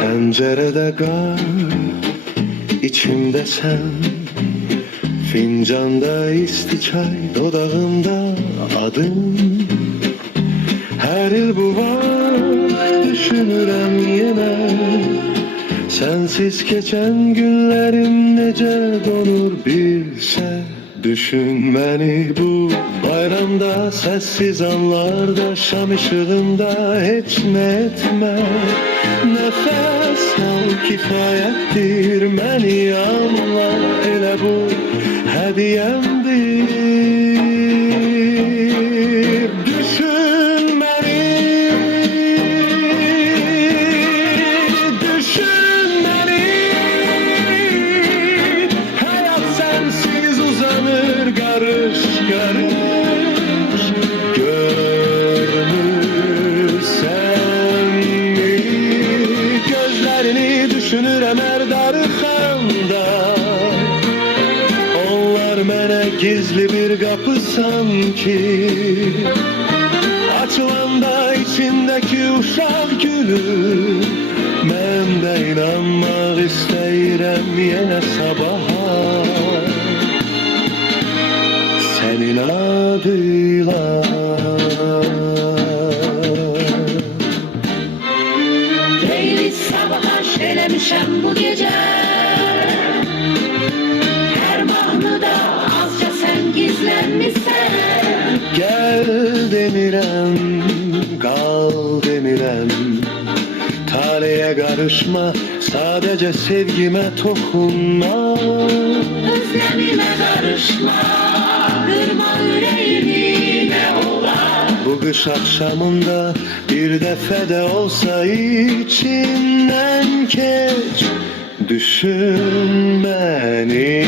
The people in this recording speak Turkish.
Pencerede kar, içimde sen, fincanda isti çay, dodağımda adın. Her yıl bu var, düşünürəm yenə, sensiz geçen günlerim nece donur bilse. Düşün beni bu bayramda, sessiz anlarda, şam ışığında hiç ne etme. Nefes al kifayettir, beni anla, elə bu hediyemdir. Düşün beni, düşün beni. Hayat sensiz uzanır, karış karış. Görmürsen mi gözlerini, düşünürəm her darıxanda. Onlar mənə gizli bir kapı sanki, açılanda içindeki uşaq gülür. Mən də inanmaq istəyirəm yenə sabaha, senin adıyla. Leyli sabaha şelemişem bu gece, her mahnıda azca sen gizlenmişsen. Gel demirəm, kal demirəm, talihe karışma, sadece sevgime dokunma. Özlemime karışma, kırma yüreğimi ne olar. Bu kış akşamında bir defede olsa içinden geç. Düşün beni,